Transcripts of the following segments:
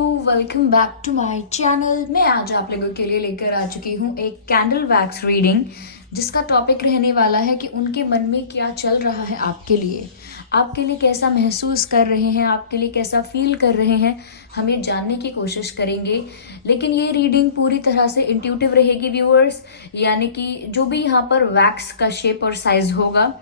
Welcome back to my channel. मैं आज आप लोगों के लिए लेकर आ चुकी हूँ एक कैंडल वैक्स रीडिंग, जिसका टॉपिक रहने वाला है कि उनके मन में क्या चल रहा है आपके लिए कैसा महसूस कर रहे हैं, आपके लिए कैसा फील कर रहे हैं, हम ये जानने की कोशिश करेंगे। लेकिन ये रीडिंग पूरी तरह से इंट्यूटिव रहेगी व्यूअर्स, यानी कि जो भी यहाँ पर वैक्स का शेप और साइज होगा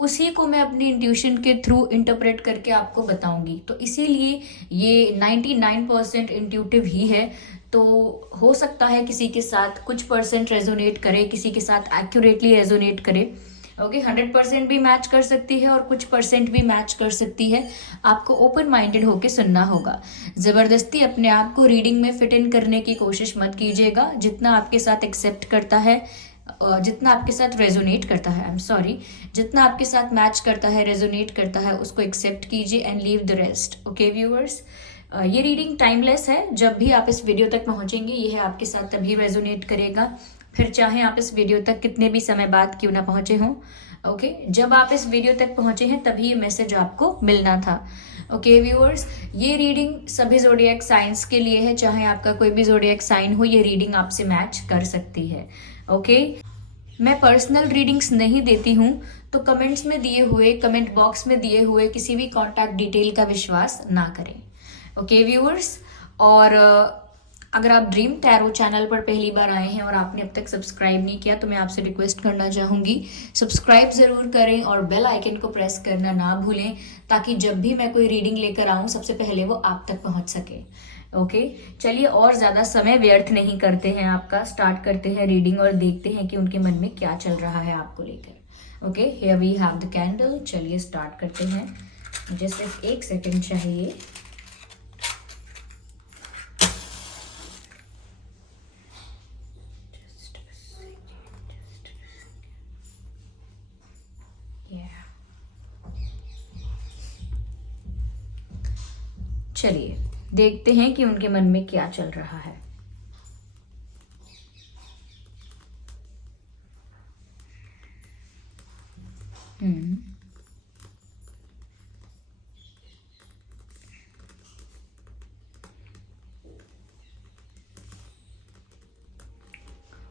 उसी को मैं अपनी इंट्यूशन के थ्रू इंटरप्रेट करके आपको बताऊंगी। तो इसीलिए ये 99% इंट्यूटिव ही है। तो हो सकता है किसी के साथ कुछ परसेंट रेजोनेट करे, किसी के साथ एक्यूरेटली रेजोनेट करे। ओके, 100% भी मैच कर सकती है और कुछ परसेंट भी मैच कर सकती है। आपको ओपन माइंडेड होके सुनना होगा। ज़बरदस्ती अपने आप को रीडिंग में फिट इन करने की कोशिश मत कीजिएगा। जितना आपके साथ एक्सेप्ट करता है, जितना आपके साथ रेजोनेट करता है, जितना आपके साथ मैच करता है, रेजोनेट करता है, उसको एक्सेप्ट कीजिए and leave the rest. Okay viewers, ये रीडिंग टाइमलेस है। जब भी आप इस वीडियो तक पहुंचेंगे यह आपके साथ तभी रेजोनेट करेगा, फिर चाहे आप इस वीडियो तक कितने भी समय बाद क्यों ना पहुंचे हों। ओके, जब आप इस वीडियो तक पहुंचे हैं तभी ये मैसेज आपको मिलना था। ओके व्यूअर्स, ये रीडिंग सभी ज़ोडिएक साइंस के लिए है। चाहे आपका कोई भी ज़ोडिएक साइन हो, ये रीडिंग आपसे मैच कर सकती है। ओके, मैं पर्सनल रीडिंग्स नहीं देती हूँ, तो कमेंट बॉक्स में दिए हुए किसी भी कॉन्टैक्ट डिटेल का विश्वास ना करें। ओके व्यूअर्स, और अगर आप ड्रीम टैरो चैनल पर पहली बार आए हैं और आपने अब तक सब्सक्राइब नहीं किया, तो मैं आपसे रिक्वेस्ट करना चाहूँगी सब्सक्राइब ज़रूर करें और बेल आइकन को प्रेस करना ना भूलें, ताकि जब भी मैं कोई रीडिंग लेकर आऊँ सबसे पहले वो आप तक पहुँच सके। ओके, चलिए और ज़्यादा समय व्यर्थ नहीं करते हैं आपका, स्टार्ट करते हैं रीडिंग और देखते हैं कि उनके मन में क्या चल रहा है आपको लेकर। Okay, here we have the candle. चलिए स्टार्ट करते हैं। मुझे सिर्फ 1 सेकेंड चाहिए। चलिए देखते हैं कि उनके मन में क्या चल रहा है।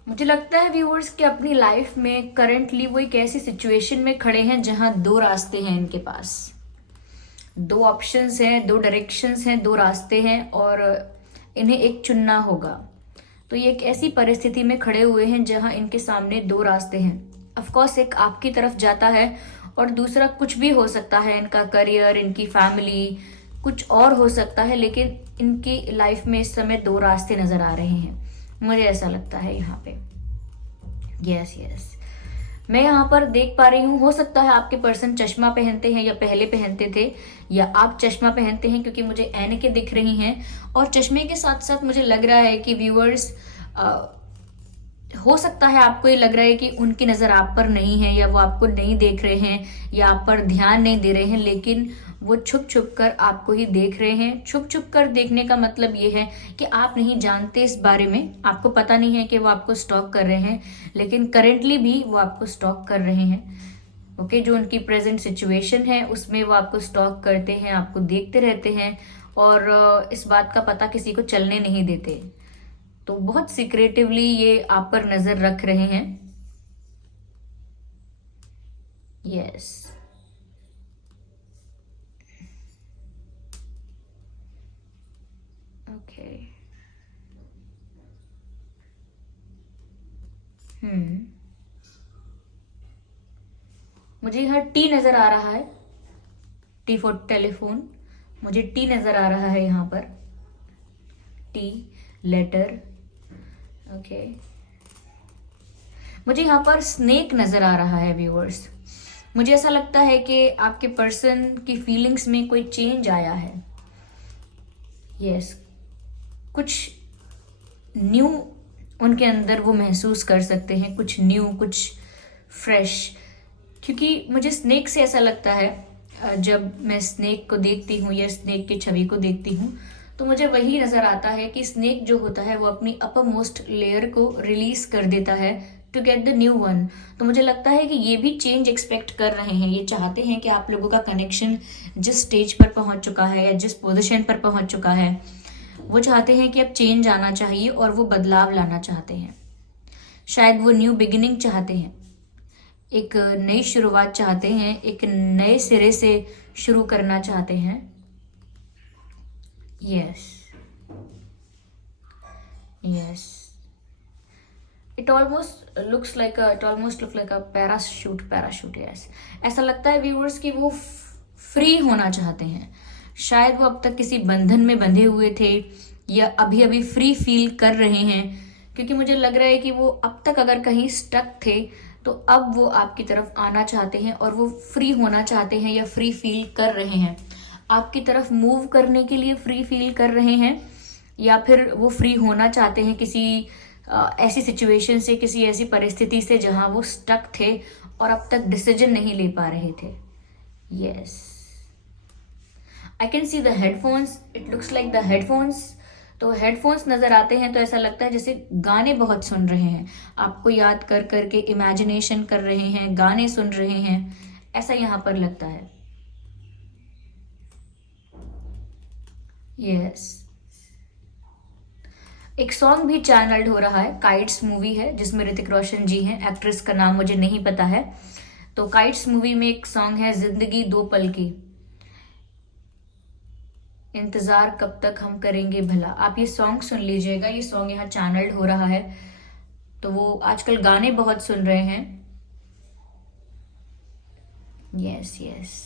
मुझे लगता है व्यूअर्स कि अपनी लाइफ में करंटली वो एक ऐसी सिचुएशन में खड़े हैं जहां 2 रास्ते हैं इनके पास, 2 ऑप्शंस हैं, 2 डायरेक्शंस हैं, 2 रास्ते हैं और इन्हें एक चुनना होगा। तो ये एक ऐसी परिस्थिति में खड़े हुए हैं जहां इनके सामने 2 रास्ते हैं। ऑफ कोर्स एक आपकी तरफ जाता है और दूसरा कुछ भी हो सकता है, इनका करियर, इनकी फैमिली, कुछ और हो सकता है, लेकिन इनकी लाइफ में इस समय 2 रास्ते नजर आ रहे हैं। मुझे ऐसा लगता है यहाँ पे। यस, मैं यहाँ पर देख पा रही हूँ, हो सकता है आपके पर्सन चश्मा पहनते हैं या पहले पहनते थे, या आप चश्मा पहनते हैं, क्योंकि मुझे ऐनकें दिख रही हैं। और चश्मे के साथ साथ मुझे लग रहा है कि व्यूअर्स, हो सकता है आपको ये लग रहा है कि उनकी नज़र आप पर नहीं है, या वो आपको नहीं देख रहे हैं, या आप पर ध्यान नहीं दे रहे हैं, लेकिन वो छुप छुप कर आपको ही देख रहे हैं। छुप छुप कर देखने का मतलब ये है कि आप नहीं जानते इस बारे में, आपको पता नहीं है कि वो आपको स्टॉक कर रहे हैं, लेकिन करेंटली भी वो आपको स्टॉक कर रहे हैं। ओके, जो उनकी प्रेजेंट सिचुएशन है उसमें वो आपको स्टॉक करते हैं, आपको देखते रहते हैं और इस बात का पता किसी को चलने नहीं देते। तो बहुत सीक्रेटिवली ये आप पर नजर रख रहे हैं। Yes, okay. मुझे यहाँ टी नजर आ रहा है, टी फॉर टेलीफोन। मुझे टी नजर आ रहा है यहाँ पर, टी लेटर। ओके, मुझे यहाँ पर स्नेक नजर आ रहा है व्यूअर्स। मुझे ऐसा लगता है कि आपके पर्सन की फीलिंग्स में कोई चेंज आया है। यस, कुछ न्यू उनके अंदर वो महसूस कर सकते हैं, कुछ न्यू, कुछ फ्रेश। क्योंकि मुझे स्नेक से ऐसा लगता है, जब मैं स्नेक को देखती हूँ या स्नेक की छवि को देखती हूँ, तो मुझे वही नजर आता है कि स्नेक जो होता है वो अपनी अपर मोस्ट लेयर को रिलीज कर देता है to get the new one. तो मुझे लगता है कि ये भी चेंज एक्सपेक्ट कर रहे हैं, ये चाहते हैं कि आप लोगों का कनेक्शन जिस स्टेज पर पहुंच चुका है या जिस पोजीशन पर पहुंच चुका है, वो चाहते हैं कि अब चेंज आना चाहिए और वो बदलाव लाना चाहते हैं। शायद वो न्यू बिगिनिंग चाहते हैं, एक नई शुरुआत चाहते हैं, एक नए सिरे से शुरू करना चाहते हैं। Yes, yes, it almost look like a parachute. Yes, ऐसा लगता है व्यूअर्स कि वो फ्री होना चाहते हैं। शायद वो अब तक किसी बंधन में बंधे हुए थे या अभी अभी फ्री फील कर रहे हैं, क्योंकि मुझे लग रहा है कि वो अब तक अगर कहीं स्टक थे तो अब वो आपकी तरफ आना चाहते हैं और वो फ्री होना चाहते हैं या फ्री फील कर रहे हैं। आपकी तरफ मूव करने के लिए फ्री फील कर रहे हैं, या फिर वो फ्री होना चाहते हैं किसी ऐसी सिचुएशन से, किसी ऐसी परिस्थिति से जहां वो स्टक थे और अब तक डिसीजन नहीं ले पा रहे थे। Yes, I can see the headphones, it looks like the headphones. तो हेडफोन्स नजर आते हैं तो ऐसा लगता है जैसे गाने बहुत सुन रहे हैं, आपको याद कर करके इमेजिनेशन कर रहे हैं, गाने सुन रहे हैं, ऐसा यहां पर लगता है। यस, एक सॉन्ग भी चैनल्ड हो रहा है, काइट्स मूवी है जिसमें ऋतिक रोशन जी हैं, एक्ट्रेस का नाम मुझे नहीं पता है। तो काइट्स मूवी में एक सॉन्ग है, जिंदगी दो पल की, इंतजार कब तक हम करेंगे भला। आप ये सॉन्ग सुन लीजिएगा, ये सॉन्ग यहाँ चैनल्ड हो रहा है। तो वो आजकल गाने बहुत सुन रहे हैं। यस, यस,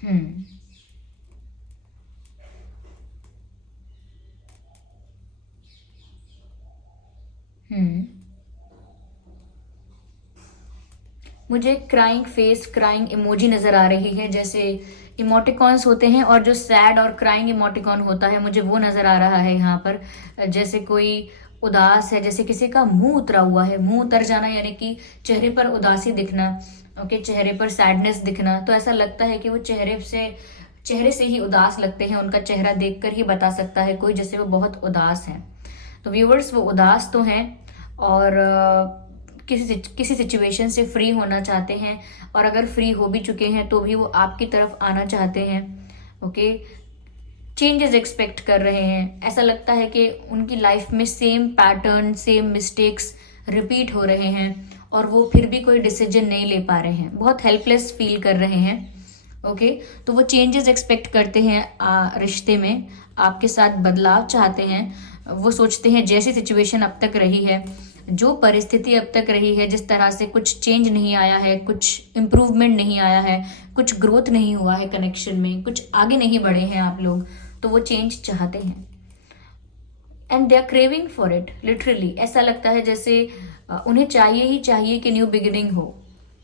हम्म, हम्म, मुझे क्राइंग फेस, क्राइंग इमोजी नजर आ रही है, जैसे इमोटिकॉन्स होते हैं और जो सैड और क्राइंग इमोटिकॉन होता है, मुझे वो नजर आ रहा है यहाँ पर। जैसे कोई उदास है, जैसे किसी का मुंह उतरा हुआ है, मुंह उतर जाना यानी कि चेहरे पर उदासी दिखना, ओके, चेहरे पर सैडनेस दिखना। तो ऐसा लगता है कि वो चेहरे से ही उदास लगते हैं, उनका चेहरा देखकर ही बता सकता है कोई जैसे वो बहुत उदास हैं। तो व्यूअर्स, वो उदास तो हैं और किसी सिचुएशन से फ्री होना चाहते हैं, और अगर फ्री हो भी चुके हैं तो भी वो आपकी तरफ आना चाहते हैं। ओके, चेंजेस एक्सपेक्ट कर रहे हैं। ऐसा लगता है कि उनकी लाइफ में same pattern, same mistakes repeat हो रहे हैं और वो फिर भी कोई डिसीजन नहीं ले पा रहे हैं, बहुत हेल्पलेस फील कर रहे हैं। ओके, तो वो चेंजेस एक्सपेक्ट करते हैं रिश्ते में, आपके साथ बदलाव चाहते हैं। वो सोचते हैं जैसी सिचुएशन अब तक रही है, जो परिस्थिति अब तक रही है, जिस तरह से कुछ चेंज नहीं आया है, कुछ इम्प्रूवमेंट नहीं आया है, कुछ ग्रोथ नहीं हुआ है कनेक्शन में, कुछ आगे नहीं बढ़े हैं आप लोग, तो वो चेंज चाहते हैं। And they are craving for it, literally ऐसा लगता है जैसे उन्हें चाहिए ही चाहिए कि न्यू बिगिनिंग हो।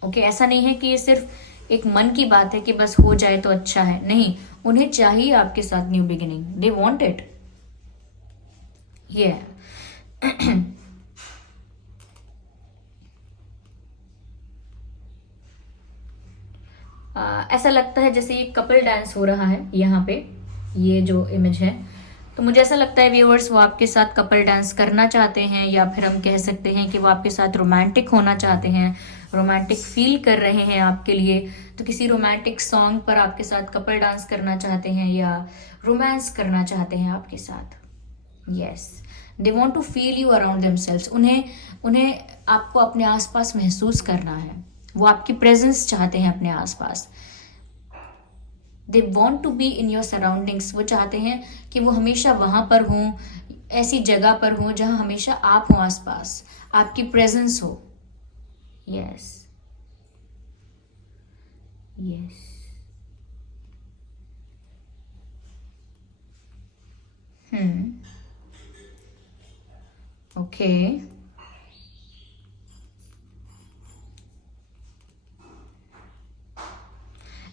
ओके, ऐसा नहीं है कि ये सिर्फ एक मन की बात है कि बस हो जाए तो अच्छा है, नहीं, उन्हें चाहिए आपके साथ new beginning, they want it. ये ऐसा लगता है जैसे ये कपल डांस हो रहा है यहाँ पे, ये जो इमेज है। तो मुझे ऐसा लगता है व्यूअर्स, वो आपके साथ कपल डांस करना चाहते हैं, या फिर हम कह सकते हैं कि वो आपके साथ रोमांटिक होना चाहते हैं, रोमांटिक फील कर रहे हैं आपके लिए। तो किसी रोमांटिक सॉन्ग पर आपके साथ कपल डांस करना चाहते हैं या रोमांस करना चाहते हैं आपके साथ। Yes, they want to feel you around themselves. उन्हें आपको अपने आसपास महसूस करना है, वो आपकी प्रेजेंस चाहते हैं अपने आसपास। They want to be in your surroundings, वो चाहते हैं कि वो हमेशा वहां पर हों, ऐसी जगह पर हों जहां हमेशा आप हों आसपास, आपकी प्रेजेंस हो। यस, यस, ओके,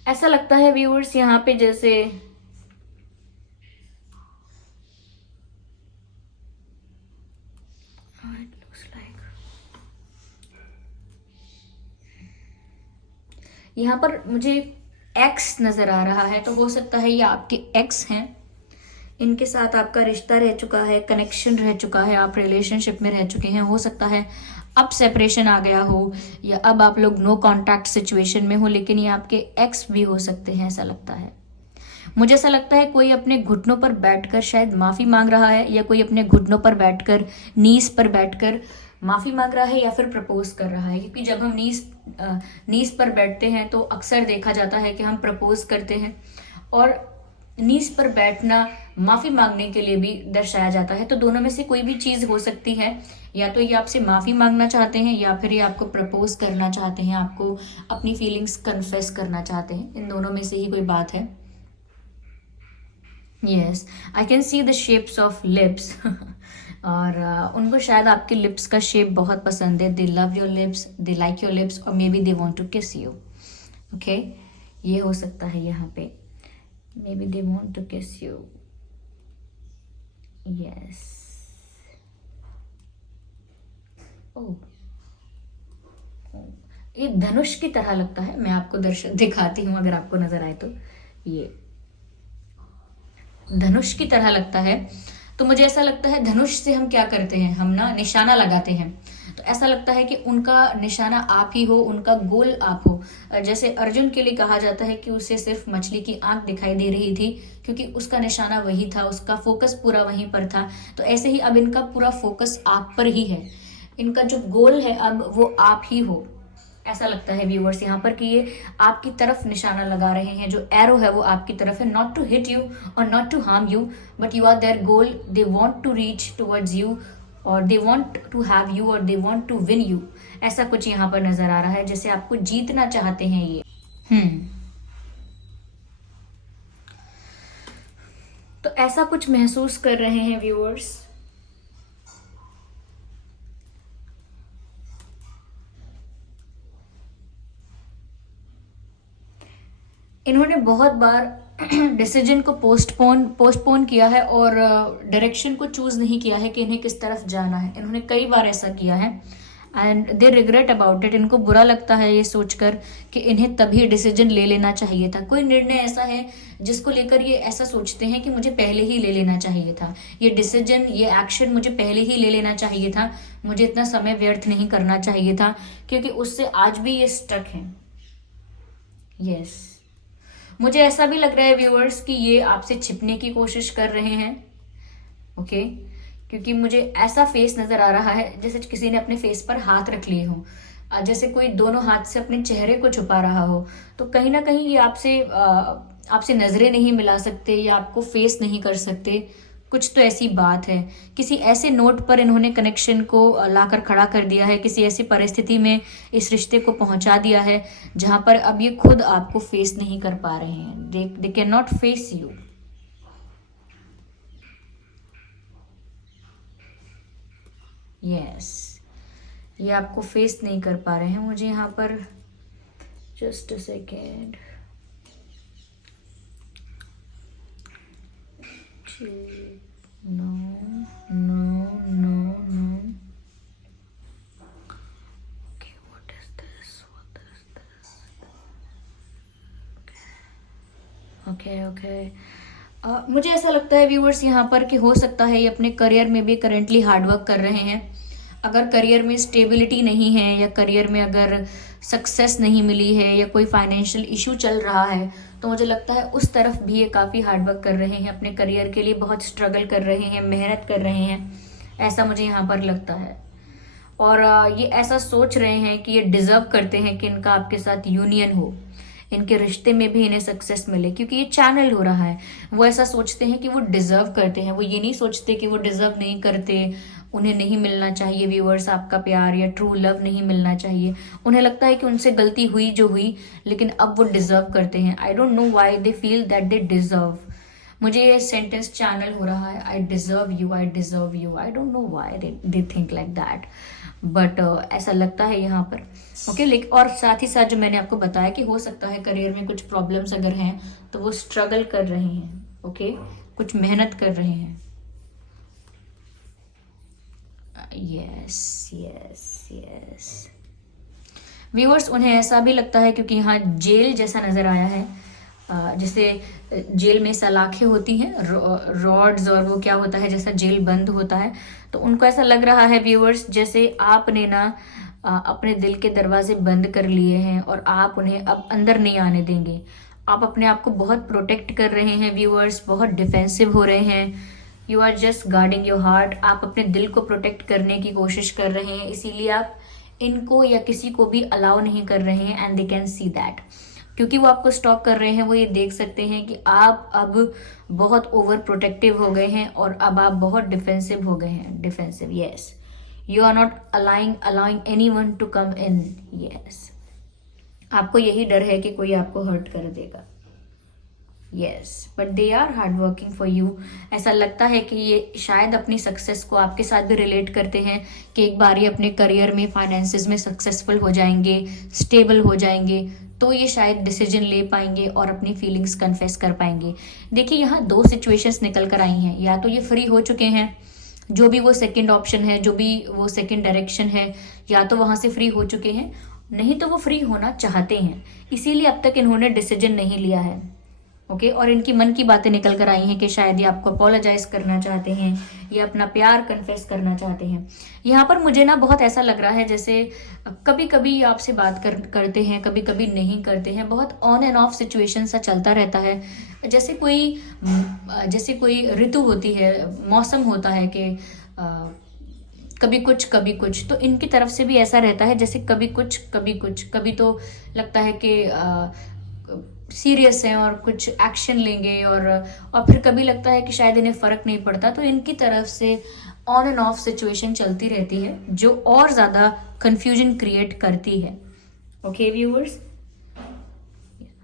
ऐसा लगता है व्यूअर्स यहाँ पे जैसे यहाँ पर मुझे एक्स नजर आ रहा है, तो हो सकता है ये आपके एक्स हैं, इनके साथ आपका रिश्ता रह चुका है, कनेक्शन रह चुका है, आप रिलेशनशिप में रह चुके हैं। हो सकता है अब सेपरेशन आ गया हो, या अब आप लोग नो कांटेक्ट सिचुएशन में हो, लेकिन ये आपके एक्स भी हो सकते हैं, ऐसा लगता है मुझे। ऐसा लगता है कोई अपने घुटनों पर बैठकर शायद माफी मांग रहा है, या कोई अपने घुटनों पर बैठकर, नीज पर बैठकर माफी मांग रहा है, या फिर प्रपोज कर रहा है। क्योंकि जब हम नीज पर बैठते हैं तो अक्सर देखा जाता है कि हम प्रपोज करते हैं, और नीज पर बैठना माफी मांगने के लिए भी दर्शाया जाता है। तो दोनों में से कोई भी चीज हो सकती है, या तो ये आपसे माफी मांगना चाहते हैं, या फिर ये आपको प्रपोज करना चाहते हैं, आपको अपनी फीलिंग्स कन्फेस करना चाहते हैं। इन दोनों में से ही कोई बात है। Yes, I can see the shapes of lips और उनको शायद आपके लिप्स का शेप बहुत पसंद है। They love your lips, they like your lips, और maybe they want to kiss you. Okay, ये हो सकता है यहाँ पे। Maybe they want to kiss you. Yes, oh, ये धनुष की तरह लगता है। मैं आपको दिखाती हूँ अगर आपको नजर आए तो। ये धनुष की तरह लगता है। तो मुझे ऐसा लगता है धनुष से हम क्या करते हैं, हम ना निशाना लगाते हैं। तो ऐसा लगता है कि उनका निशाना आप ही हो, उनका गोल आप हो। जैसे अर्जुन के लिए कहा जाता है कि उसे सिर्फ मछली की आंख दिखाई दे रही थी, क्योंकि उसका निशाना वही था, उसका फोकस पूरा वहीं पर था। तो ऐसे ही अब इनका पूरा फोकस आप पर ही है। इनका जो गोल है अब वो आप ही हो, ऐसा लगता है व्यूअर्स यहाँ पर कि ये आपकी तरफ निशाना लगा रहे हैं। जो एरो है वो आपकी तरफ है, नॉट टू हिट यू और not to harm you, but you are their goal. They want to reach towards you, और they want to have you, और they want to win you. ऐसा कुछ यहाँ पर नजर आ रहा है, जैसे आपको जीतना चाहते हैं ये। तो ऐसा कुछ महसूस कर रहे हैं व्यूअर्स। इन्होंने बहुत बार डिसीजन को पोस्टपोन किया है, और डायरेक्शन को चूज नहीं किया है कि इन्हें किस तरफ जाना है। इन्होंने कई बार ऐसा किया है, and they regret about it. इनको बुरा लगता है ये सोचकर कि इन्हें तभी डिसीजन ले लेना चाहिए था। कोई निर्णय ऐसा है जिसको लेकर ये ऐसा सोचते हैं कि मुझे पहले ही ले लेना चाहिए था, ये डिसीजन, ये एक्शन मुझे पहले ही ले लेना चाहिए था, मुझे इतना समय व्यर्थ नहीं करना चाहिए था, क्योंकि उससे आज भी ये स्टक है। यस, मुझे ऐसा भी लग रहा है व्यूअर्स कि ये आपसे छिपने की कोशिश कर रहे हैं। ओके, क्योंकि मुझे ऐसा फेस नजर आ रहा है जैसे किसी ने अपने फेस पर हाथ रख लिए हो, जैसे कोई दोनों हाथ से अपने चेहरे को छुपा रहा हो। तो कहीं ना कहीं ये आपसे नजरें नहीं मिला सकते, या आपको फेस नहीं कर सकते। कुछ तो ऐसी बात है, किसी ऐसे नोट पर इन्होंने कनेक्शन को लाकर खड़ा कर दिया है, किसी ऐसी परिस्थिति में इस रिश्ते को पहुंचा दिया है जहां पर अब ये खुद आपको फेस नहीं कर पा रहे हैं। They can not face you. Yes, ये आपको फेस नहीं कर पा रहे हैं। मुझे यहाँ पर just a second, no no no no okay, what is this, okay मुझे ऐसा लगता है व्यूअर्स यहाँ पर कि हो सकता है ये अपने करियर में भी करेंटली हार्डवर्क कर रहे हैं। अगर करियर में स्टेबिलिटी नहीं है, या करियर में अगर सक्सेस नहीं मिली है, या कोई फाइनेंशियल इशू चल रहा है, तो मुझे लगता है उस तरफ भी ये काफ़ी हार्डवर्क कर रहे हैं, अपने करियर के लिए बहुत स्ट्रगल कर रहे हैं, मेहनत कर रहे हैं, ऐसा मुझे यहाँ पर लगता है। और ये ऐसा सोच रहे हैं कि ये डिजर्व करते हैं कि इनका आपके साथ यूनियन हो, इनके रिश्ते में भी इन्हें सक्सेस मिले, क्योंकि ये चैनल हो रहा है। वो ऐसा सोचते हैं कि वो डिजर्व करते हैं, वो ये नहीं सोचते कि वो डिजर्व नहीं करते, उन्हें नहीं मिलना चाहिए व्यूअर्स आपका प्यार, या ट्रू लव नहीं मिलना चाहिए। उन्हें लगता है कि उनसे गलती हुई जो हुई, लेकिन अब वो डिजर्व करते हैं। आई don't know why they feel that they deserve. मुझे ये सेंटेंस चैनल हो रहा है, I deserve you, I deserve you. I don't know why they think like that, but ऐसा लगता है यहाँ पर। ओके, लेकिन और साथ ही साथ जो मैंने आपको बताया कि हो सकता है करियर में कुछ प्रॉब्लम्स अगर हैं तो वो स्ट्रगल कर रहे हैं। ओके, कुछ मेहनत कर रहे हैं। यस यस यस व्यूअर्स, उन्हें ऐसा भी लगता है क्योंकि यहाँ जेल जैसा नजर आया है, जैसे जेल में सलाखें होती हैं, रॉड्स, और वो क्या होता है, जैसा जेल बंद होता है, तो उनको ऐसा लग रहा है व्यूअर्स जैसे आपने ना अपने दिल के दरवाजे बंद कर लिए हैं और आप उन्हें अब अंदर नहीं आने देंगे। आप अपने आप को बहुत प्रोटेक्ट कर रहे हैं व्यूअर्स, बहुत डिफेंसिव हो रहे हैं। You are just guarding your heart. आप अपने दिल को प्रोटेक्ट करने की कोशिश कर रहे हैं, इसीलिए आप इनको या किसी को भी अलाउ नहीं कर रहे हैं, and they can see that. क्योंकि वो आपको स्टॉप कर रहे हैं, वो ये देख सकते हैं कि आप अब बहुत ओवर प्रोटेक्टिव हो गए हैं और अब आप बहुत डिफेंसिव हो गए हैं। Defensive, yes. You are not allowing anyone to come in, yes. आपको यही डर है कि कोई आपको हर्ट कर देगा, yes, but they are hard working for you. ऐसा लगता है कि ये शायद अपनी सक्सेस को आपके साथ भी रिलेट करते हैं कि एक बार ये अपने करियर में, फाइनेंसेस में सक्सेसफुल हो जाएंगे, स्टेबल हो जाएंगे, तो ये शायद डिसीजन ले पाएंगे और अपनी फीलिंग्स कन्फेस कर पाएंगे। देखिए, यहाँ दो सिचुएशंस निकल कर आई हैं। या तो ये फ्री हो चुके हैं, जो भी वो सेकंड ऑप्शन है, जो भी वो सेकंड डायरेक्शन है, या तो वहां से फ्री हो चुके हैं, नहीं तो वो फ्री होना चाहते हैं, इसीलिए अब तक इन्होंने डिसीजन नहीं लिया है। ओके, और इनकी मन की बातें निकल कर आई हैं कि शायद ये आपको अपोलोजाइज करना चाहते हैं, ये अपना प्यार कन्फेस करना चाहते हैं। यहाँ पर मुझे ना बहुत ऐसा लग रहा है जैसे कभी कभी आपसे बात करते हैं, कभी कभी नहीं करते हैं, बहुत ऑन एंड ऑफ सिचुएशन सा चलता रहता है। जैसे कोई ऋतु होती है, मौसम होता है कि कभी कुछ, तो इनकी तरफ से भी ऐसा रहता है जैसे कभी कुछ, कभी तो लगता है कि सीरियस हैं और कुछ एक्शन लेंगे, और फिर कभी लगता है कि शायद इन्हें फर्क नहीं पड़ता। तो इनकी तरफ से ऑन एंड ऑफ सिचुएशन चलती रहती है, जो और ज्यादा कंफ्यूजन क्रिएट करती है। ओके व्यूअर्स,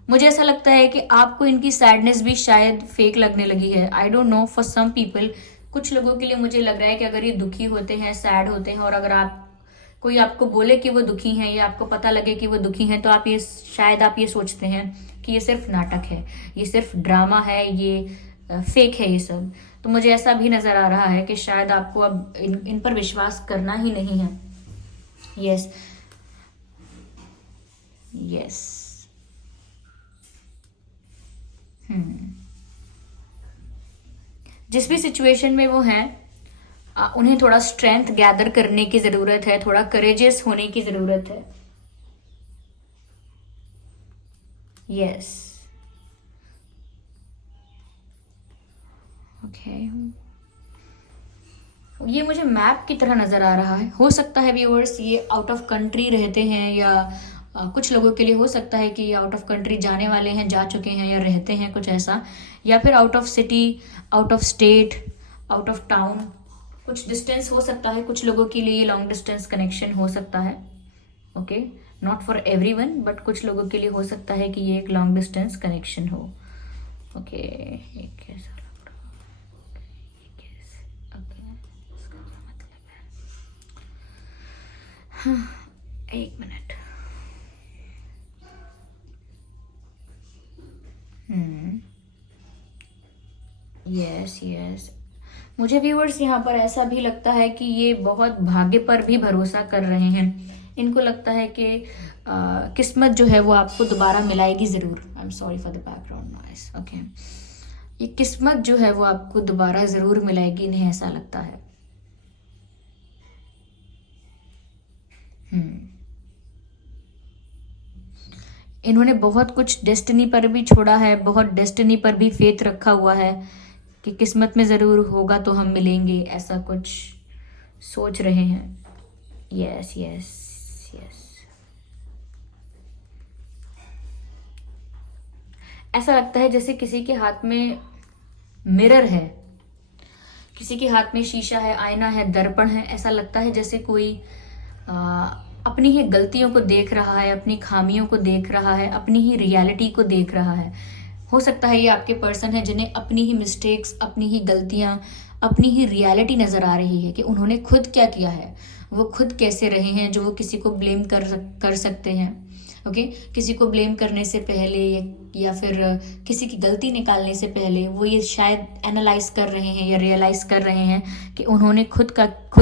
मुझे ऐसा लगता है कि आपको इनकी सैडनेस भी शायद फेक लगने लगी है। I don't know, for some people, कुछ लोगों के लिए मुझे लग रहा है कि अगर ये दुखी होते हैं, सैड होते हैं, और अगर कोई आपको बोले कि वो दुखी हैं या आपको पता लगे कि वो दुखी हैं, तो आप ये सोचते हैं कि ये सिर्फ नाटक है, ये सिर्फ ड्रामा है, ये फेक है ये सब। तो मुझे ऐसा भी नजर आ रहा है कि शायद आपको अब इन पर विश्वास करना ही नहीं है। Yes, yes. जिस भी सिचुएशन में वो हैं, उन्हें थोड़ा स्ट्रेंथ गैदर करने की जरूरत है, थोड़ा करेजियस होने की जरूरत है। Yes, okay. ये मुझे मैप की तरह नजर आ रहा है। हो सकता है व्यूअर्स ये आउट ऑफ कंट्री रहते हैं, या कुछ लोगों के लिए हो सकता है कि आउट ऑफ कंट्री जाने वाले हैं, जा चुके हैं या रहते हैं, कुछ ऐसा। या फिर out of city, out of state, out of town, कुछ डिस्टेंस हो सकता है। कुछ लोगों के लिए ये लॉन्ग डिस्टेंस कनेक्शन हो सकता है। Okay, not for everyone, but कुछ लोगों के लिए हो सकता है कि ये एक लॉन्ग डिस्टेंस कनेक्शन हो। ओके, एक ऐसा लग रहा है। ओके, इसका क्या मतलब है? हाँ, एक मिनट। Yes, yes. मुझे व्यूअर्स यहाँ पर ऐसा भी लगता है कि ये बहुत भाग्य पर भी भरोसा कर रहे हैं। इनको लगता है कि किस्मत जो है वो आपको दोबारा मिलाएगी जरूर। I am sorry for the background noise. Okay, ये किस्मत जो है वो आपको दोबारा जरूर मिलाएगी, इन्हें ऐसा लगता है। इन्होंने बहुत कुछ डेस्टिनी पर भी छोड़ा है, बहुत डेस्टिनी पर भी फेथ रखा हुआ है कि किस्मत में जरूर होगा तो हम मिलेंगे, ऐसा कुछ सोच रहे हैं। Yes, yes, yes. ऐसा लगता है जैसे किसी के हाथ में मिरर है, किसी के हाथ में शीशा है, आईना है, दर्पण है। ऐसा लगता है जैसे कोई अपनी ही गलतियों को देख रहा है, अपनी खामियों को देख रहा है, अपनी ही रियलिटी को देख रहा है। हो सकता है ये आपके पर्सन है जिन्हें अपनी ही मिस्टेक्स, अपनी ही गलतियां, अपनी ही रियलिटी नजर आ रही है कि उन्होंने खुद क्या किया है, वो खुद कैसे रहे हैं, जो वो किसी को ब्लेम कर सकते हैं। ओके, किसी को ब्लेम करने से पहले या फिर किसी की गलती निकालने से पहले वो ये शायद एनालाइज कर रहे हैं या रियलाइज कर रहे हैं कि उन्होंने खुद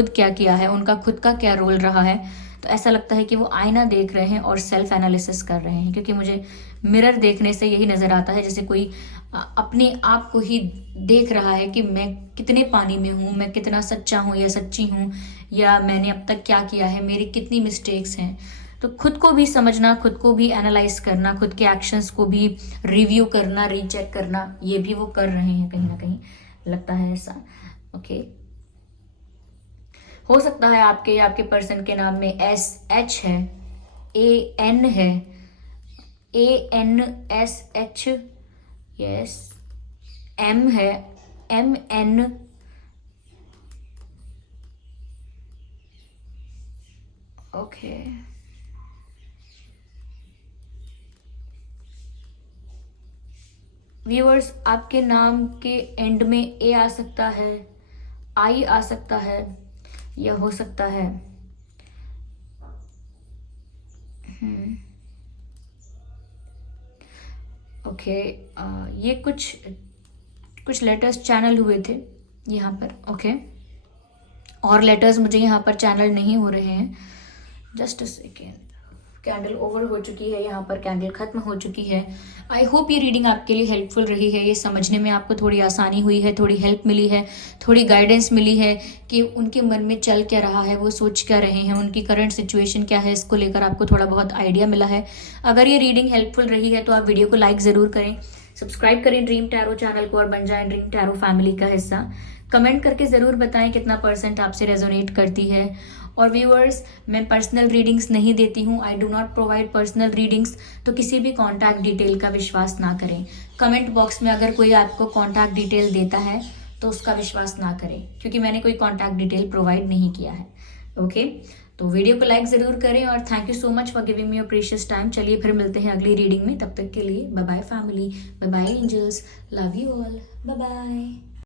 क्या किया है, उनका खुद का क्या रोल रहा है, तो ऐसा लगता है कि वो आईना देख रहे हैं और सेल्फ एनालिसिस कर रहे हैं, क्योंकि मुझे मिरर देखने से यही नज़र आता है, जैसे कोई अपने आप को ही देख रहा है कि मैं कितने पानी में हूँ, मैं कितना सच्चा हूँ या सच्ची हूँ, या मैंने अब तक क्या किया है, मेरी कितनी मिस्टेक्स हैं। तो खुद को भी समझना, खुद को भी एनालाइज करना, खुद के एक्शंस को भी रिव्यू करना, रीचेक करना, ये भी वो कर रहे हैं कहीं ना कहीं, लगता है ऐसा। ओके, हो सकता है आपके या आपके पर्सन के नाम में SH है, AN है, ANSH, यस, M है, MN, ओके, व्यूअर्स आपके नाम के एंड में A आ सकता है, I आ सकता है, या हो सकता है ओके, ये कुछ लेटर्स चैनल हुए थे यहाँ पर। ओके, और लेटर्स मुझे यहाँ पर चैनल नहीं हो रहे हैं। Just a second, candle over हो चुकी है, यहाँ पर कैंडल खत्म हो चुकी है। आई होप ये रीडिंग आपके लिए हेल्पफुल रही है, ये समझने में आपको थोड़ी आसानी हुई है, थोड़ी हेल्प मिली है, थोड़ी गाइडेंस मिली है कि उनके मन में चल क्या रहा है, वो सोच क्या रहे हैं, उनकी करंट सिचुएशन क्या है, इसको लेकर आपको थोड़ा बहुत आइडिया मिला है। अगर ये रीडिंग हेल्पफुल रही है तो आप वीडियो को लाइक ज़रूर करें, सब्सक्राइब करें ड्रीम टैरो चैनल को और बन जाएं ड्रीम टैरो फैमिली का हिस्सा। कमेंट करके ज़रूर बताएं कितना % आपसे रेजोनेट करती है। और व्यूअर्स, मैं पर्सनल रीडिंग्स नहीं देती हूँ, I do not provide personal readings, तो किसी भी कॉन्टैक्ट डिटेल का विश्वास ना करें। कमेंट बॉक्स में अगर कोई आपको कॉन्टैक्ट डिटेल देता है तो उसका विश्वास ना करें, क्योंकि मैंने कोई कॉन्टैक्ट डिटेल प्रोवाइड नहीं किया है। ओके, तो वीडियो को लाइक ज़रूर करें और thank you so much for giving me your precious time. चलिए फिर मिलते हैं अगली रीडिंग में, तब तक के लिए bye bye family, bye bye angels, love you all, bye bye.